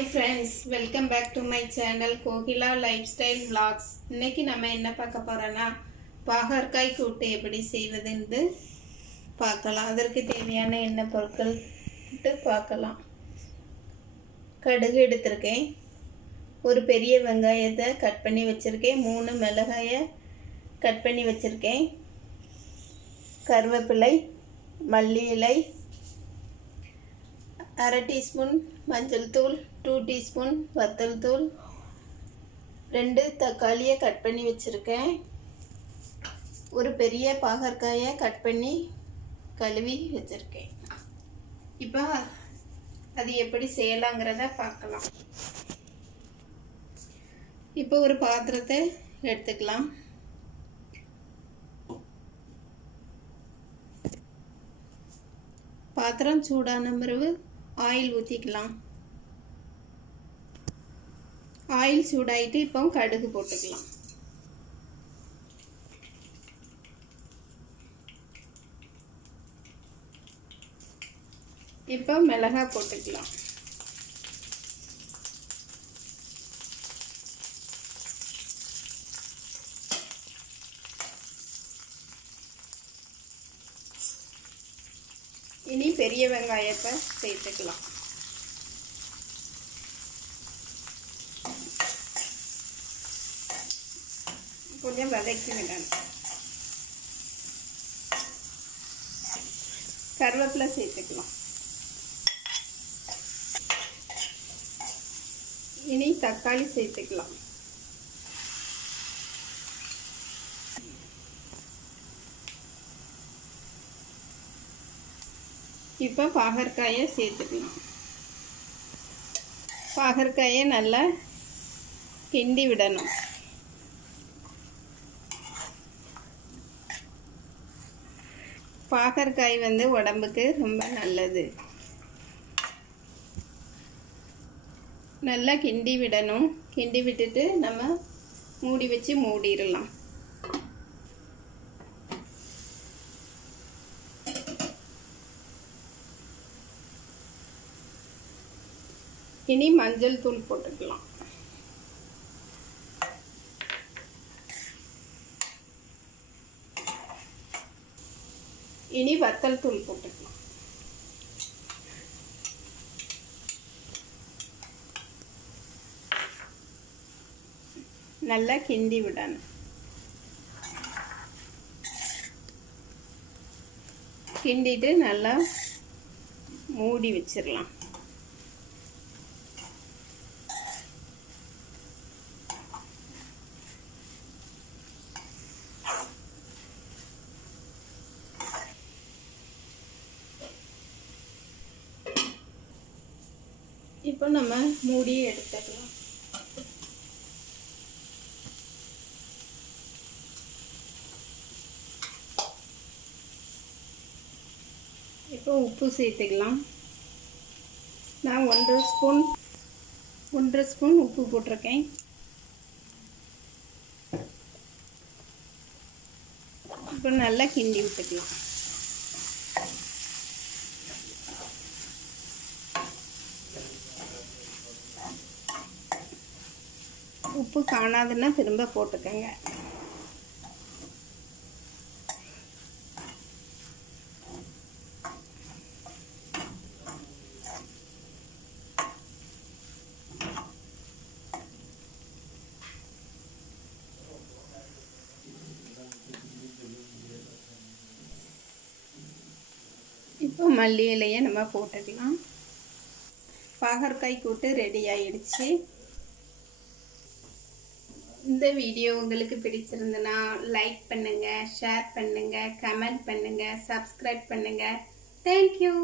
Hi friends, welcome back to my channel Kohila Lifestyle Vlogs. இன்னைக்கு நம்ம என்ன பார்க்க போறோம்னா பாகற்காய் கூட்டு எப்படி செய்வதுன்னு பார்க்கலாம். அதற்கு தேவையான எண்ணெய் பொருட்கள் பார்க்கலாம். கடுகு எடுத்துர்க்கேன். ஒரு பெரிய வெங்காயத்தை கட் பண்ணி வச்சிருக்கேன். 3 மிளகாயை கட் பண்ணி வச்சிருக்கேன். கருவேப்பிலை, மல்லி இலை, 1/2 டீஸ்பூன் மஞ்சள் தூள், 2 டீஸ்பூன் வத்தல் தூள், 2 தக்காளியை கட் பண்ணி வச்சிருக்கேன். ஒரு பெரிய பாகற்காயை கட் பண்ணி கழுவி வச்சிருக்கேன். இப்போ அது எப்படி செய்யலாங்கிறத பார்க்கலாம். இப்போ ஒரு பாத்திரத்தை எடுத்துக்கலாம். பாத்திரம் சூடான பிறகு ஆயில் ஊற்றிக்கலாம். ஆயில் சூடாயிட்டு இப்போ கடுகு போட்டுக்கலாம். இப்போ மிளகாய் போட்டுக்கலாம். இனி பெரிய வெங்காயத்தை சேர்த்துக்கலாம். கொஞ்சம் வதக்கி விடணும். கருவேப்பிலை சேர்த்துக்கலாம். இனி தக்காளி சேர்த்துக்கலாம். இப்போ பாகற்காயை சேர்த்துக்கலாம். பாகற்காயை நல்லா கிண்டி விடணும். பாகற்காய் உடம்புக்கு ரொம்ப நல்லது. நல்லா கிண்டி விடணும். கிண்டி விட்டுட்டு நம்ம மூடி வச்சு மூடிடலாம். இனி மஞ்சள் தூள் போட்டுக்கலாம். இனி வத்தல் தூள் போட்டுக்கலாம். நல்லா கிண்டி விடணும். கிண்டிட்டு நல்லா மூடி வச்சிடலாம். இப்போ நம்ம மூடியை எடுத்துக்கலாம். இப்போ உப்பு சேர்த்துக்கலாம். நான் 1 ஸ்பூன் உப்பு போட்டிருக்கேன். இப்போ நல்லா கிண்டி விட்டுக்கலாம். உப்பு காணாதுன்னா திரும்ப போட்டுக்கங்க. இப்போ மல்லி இலையை நம்ம போட்டுக்கலாம். பாகற்காய் கூட்டு ரெடி ஆயிடுச்சு. இந்த வீடியோ உங்களுக்கு பிடிச்சிருந்தனா லைக் பண்ணுங்க, ஷேர் பண்ணுங்க, கமெண்ட் பண்ணுங்க, சப்ஸ்கிரைப் பண்ணுங்க. Thank you.